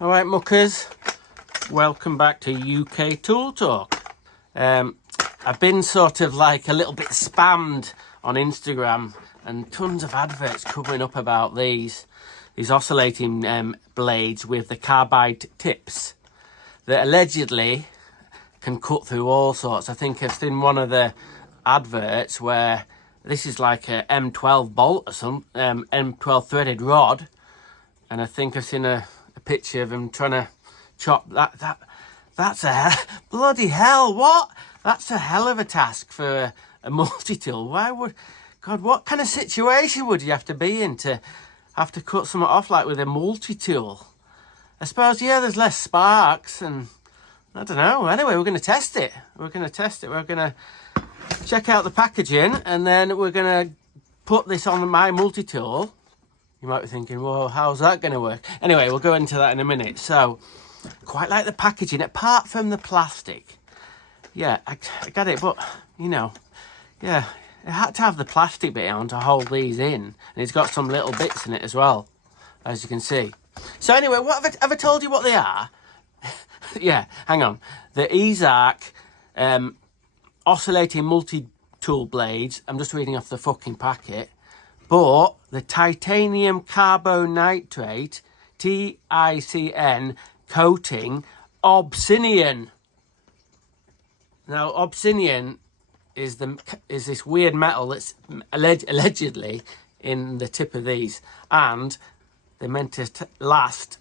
Alright muckers, welcome back to UK Tool Talk. I've been sort of like a little bit spammed on Instagram and tons of adverts coming up about these oscillating blades with the carbide tips that allegedly can cut through all sorts. I think I've seen one of the adverts where this is like a M12 bolt or some M12 threaded rod, and I think I've seen a picture of him trying to chop that's bloody hell, what? That's a hell of a task for a multi-tool. What kind of situation would you have to be in to have to cut something off like with a multi-tool? I suppose, yeah, there's less sparks and I don't know. Anyway, we're going to test it. We're going to check out the packaging and then we're going to put this on my multi-tool. You might be thinking, well, how's that going to work? Anyway, we'll go into that in a minute. So, quite like the packaging, apart from the plastic. Yeah, I get it, but, you know, yeah, it had to have the plastic bit on to hold these in. And it's got some little bits in it as well, as you can see. So anyway, have I told you what they are? Yeah, hang on. The ozark oscillating multi-tool blades. I'm just reading off the fucking packet. But the titanium carbonitrate, TICN, coating obsidian. Now, obsidian is this weird metal that's allegedly in the tip of these, and they're meant to last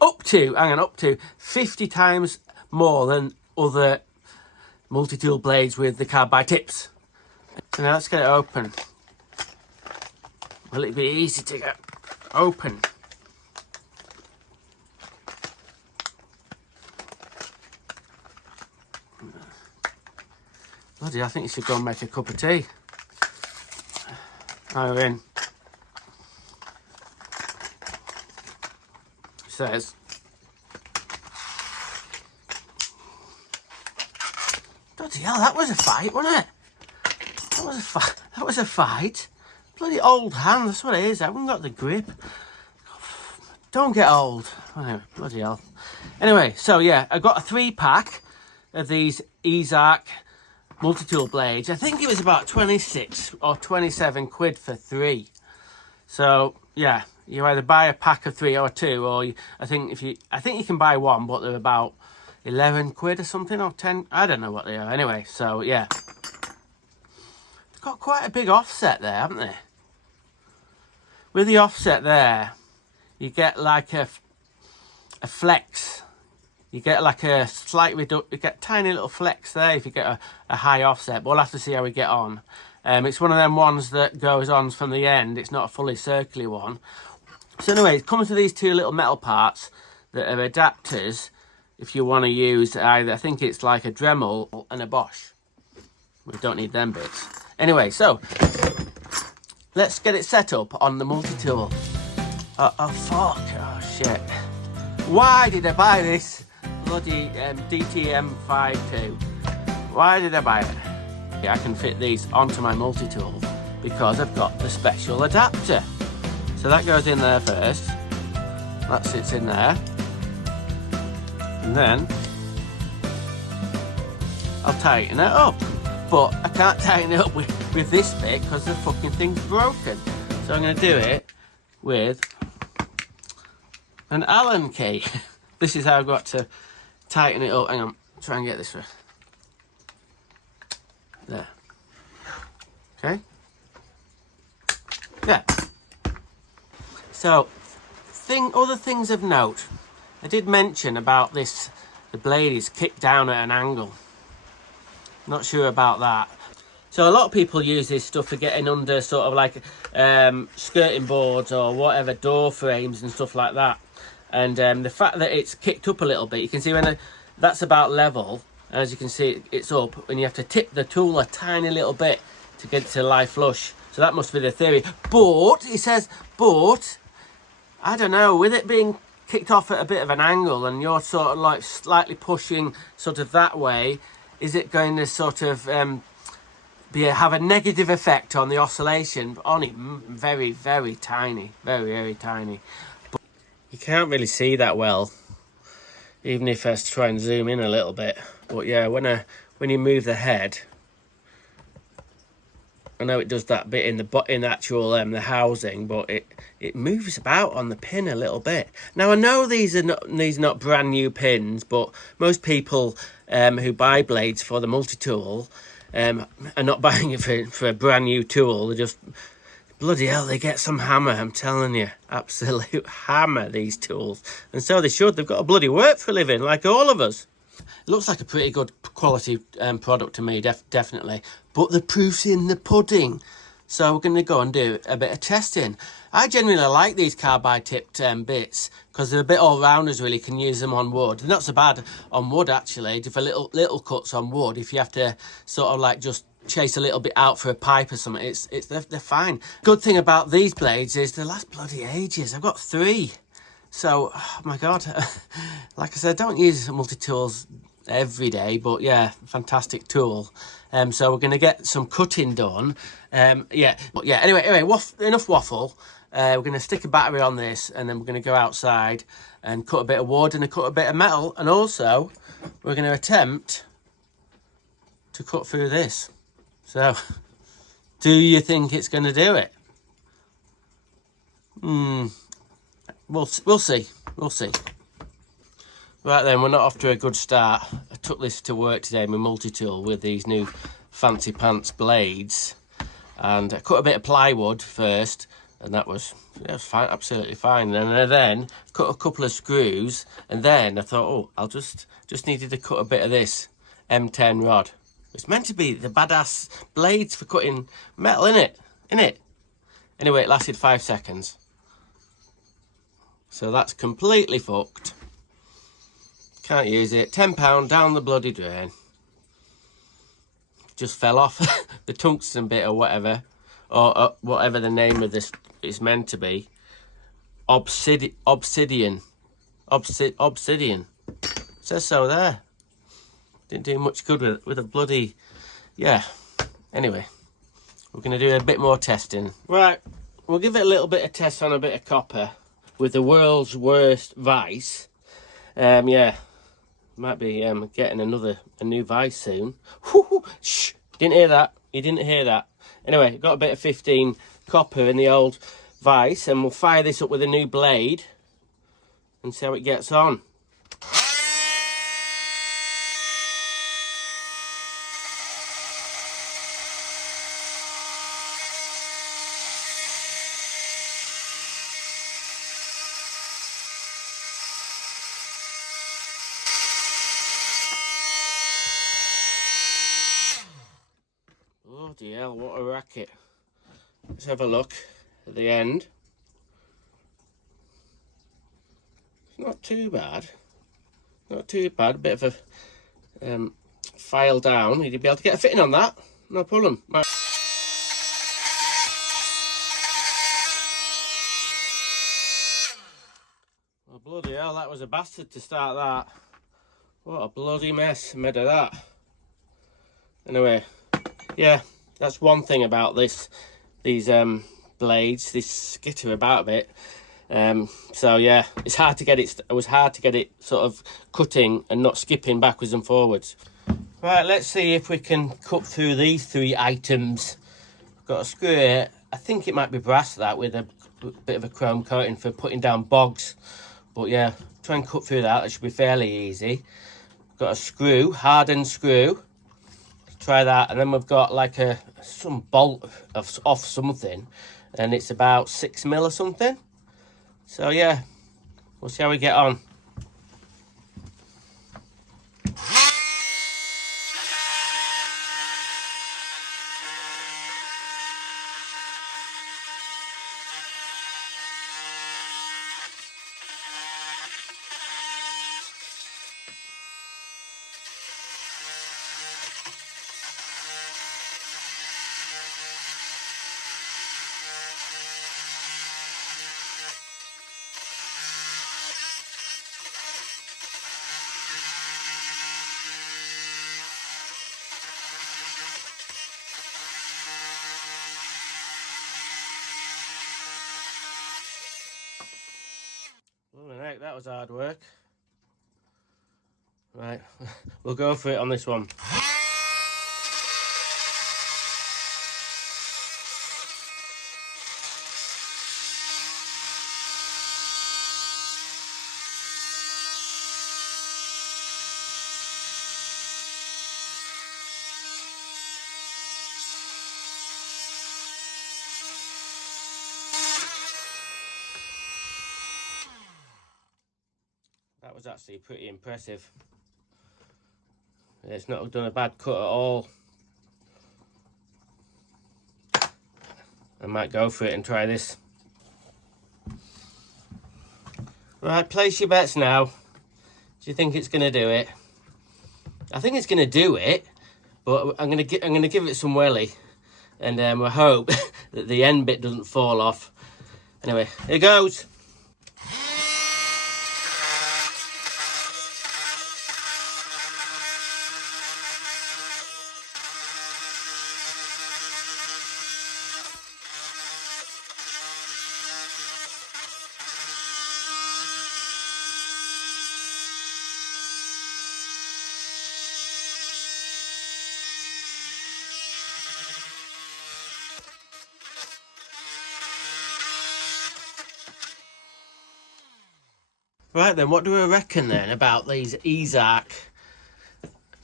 up to 50 times more than other multi-tool blades with the carbide tips. So now let's get it open. Will it be easy to get open? Bloody, I think you should go and make a cup of tea. Now we're in. It says, bloody hell, that was a fight, wasn't it? That was a fight. Bloody old hand, that's what it is. I haven't got the grip. Don't get old. Anyway, bloody hell. Anyway, so yeah, I got a 3-pack of these ozark multi-tool blades. I think it was about 26 or 27 quid for 3. So yeah, you either buy a pack of 3 or 2, or I think you can buy one, but they're about 11 quid or something, or 10. I don't know what they are. Anyway, so yeah. Got quite a big offset there, haven't they? With the offset there, you get like a flex. You get like a slight reduction. You get tiny little flex there if you get a high offset. But we'll have to see how we get on. It's one of them ones that goes on from the end. It's not a fully circular one. So anyway, it comes with these 2 little metal parts that are adapters. If you want to use either, I think it's like a Dremel and a Bosch. We don't need them bits. Anyway, so let's get it set up on the multi-tool. Oh fuck, oh shit. Why did I buy this bloody DTM52? Why did I buy it? Yeah, I can fit these onto my multi-tool because I've got the special adapter. So that goes in there first. That sits in there. And then I'll tighten it up. But I can't tighten it up with this bit because the fucking thing's broken. So I'm going to do it with an Allen key. This is how I've got to tighten it up. Hang on, try and get this one. There. Okay. Yeah. So, other things of note. I did mention about this, the blade is kicked down at an angle. Not sure about that. So a lot of people use this stuff for getting under sort of like skirting boards or whatever, door frames and stuff like that. And the fact that it's kicked up a little bit, you can see when that's about level. As you can see, it's up, and you have to tip the tool a tiny little bit to get it to lie flush. So that must be the theory. But, he says, I don't know, with it being kicked off at a bit of an angle and you're sort of like slightly pushing sort of that way, is it going to sort of have a negative effect on the oscillation? Only very, very tiny. Very, very tiny. But You can't really see that well, even if I try and zoom in a little bit. But yeah, when you move the head, I know it does that bit in the actual the housing, but it moves about on the pin a little bit. Now I know these are not brand new pins, but most people who buy blades for the multi-tool are not buying it for a brand new tool. They're just, bloody hell, they get some hammer, I'm telling you. Absolute hammer, these tools. And so they should. They've got to bloody work for a living, like all of us. It looks like a pretty good quality product to me, definitely. But the proof's in the pudding. So we're going to go and do a bit of testing. I generally like these carbide tipped bits because they're a bit all-rounders, really. You can use them on wood. They're not so bad on wood, actually. For little cuts on wood, if you have to sort of like just chase a little bit out for a pipe or something, they're fine. Good thing about these blades is they last bloody ages. I've got 3. So, oh my God, like I said, I don't use multi-tools every day, but yeah, fantastic tool. So we're going to get some cutting done. Yeah, but yeah, anyway, enough waffle. We're going to stick a battery on this, and then we're going to go outside and cut a bit of wood and cut a bit of metal. And also, we're going to attempt to cut through this. So, do you think it's going to do it? We'll see. We'll see. Right then, we're not off to a good start. I took this to work today, my multi-tool, with these new fancy pants blades. And I cut a bit of plywood first, and that was fine, absolutely fine. And I then cut a couple of screws, and then I thought, oh, I'll just needed to cut a bit of this M10 rod. It's meant to be the badass blades for cutting metal, innit? Anyway, it lasted 5 seconds. So that's completely fucked. Can't use it. £10 down the bloody drain. Just fell off the tungsten bit or whatever. Or whatever the name of this is meant to be. Obsidian. Obsidian. Says so there. Didn't do much good with a bloody... Yeah. Anyway. We're going to do a bit more testing. Right. We'll give it a little bit of test on a bit of copper. With the world's worst vise. Yeah. Might be getting a new vise soon. Shh! Didn't hear that. You didn't hear that. Anyway, got a bit of 15 copper in the old vise, and we'll fire this up with a new blade and see how it gets on. Bloody hell, what a racket. Let's have a look at the end. It's not too bad. Not too bad. A bit of a file down. You'd be able to get a fitting on that. No problem. Right. Well, bloody hell, that was a bastard to start that. What a bloody mess made of that. Anyway, yeah, that's one thing about these blades. They skitter about a bit. So yeah, it was hard to get it sort of cutting and not skipping backwards and forwards. Right, let's see if we can cut through these 3 items. I've got a screw here. I think it might be brass, that, with a bit of a chrome coating for putting down bogs. But yeah, try and cut through that. That should be fairly easy. Got a screw, hardened screw. Try that, and then we've got like some bolt off something, and it's about 6mm or something. So yeah, we'll see how we get on. Right, that was hard work. Right, we'll go for it on this one. That was actually pretty impressive. It's not done a bad cut at all. I might go for it and try this. Right, place your bets now. Do you think it's going to do it? I think it's going to do it, but I'm going to give it some welly, and I hope that the end bit doesn't fall off. Anyway, here goes. Right then, what do I reckon then about these ozark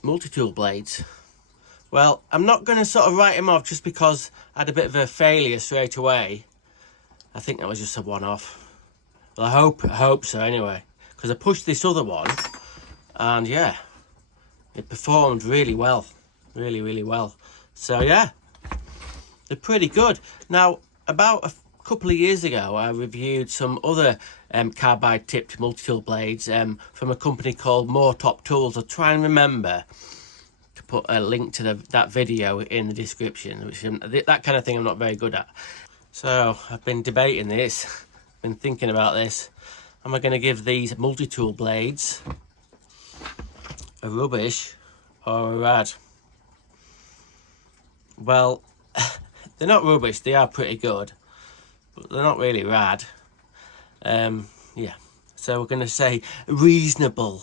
multi-tool blades? Well, I'm not going to sort of write them off just because I had a bit of a failure straight away. I think that was just a one-off. Well, I hope so anyway, because I pushed this other one, and yeah, it performed really well, really well. So yeah, they're pretty good. Now, about a couple of years ago, I reviewed some other carbide tipped multi-tool blades from a company called multitool. I'll try and remember to put a link to that video in the description, which that kind of thing I'm not very good at. So I've been debating this, been thinking about this. Am I going to give these multi-tool blades a rubbish or a rad? Well, they're not rubbish, they are pretty good, but they're not really rad. Yeah, so we're going to say reasonable.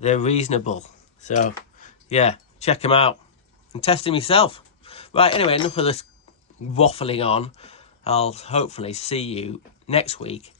They're reasonable. So yeah, check them out and test them yourself. Right, anyway, enough of this waffling on. I'll hopefully see you next week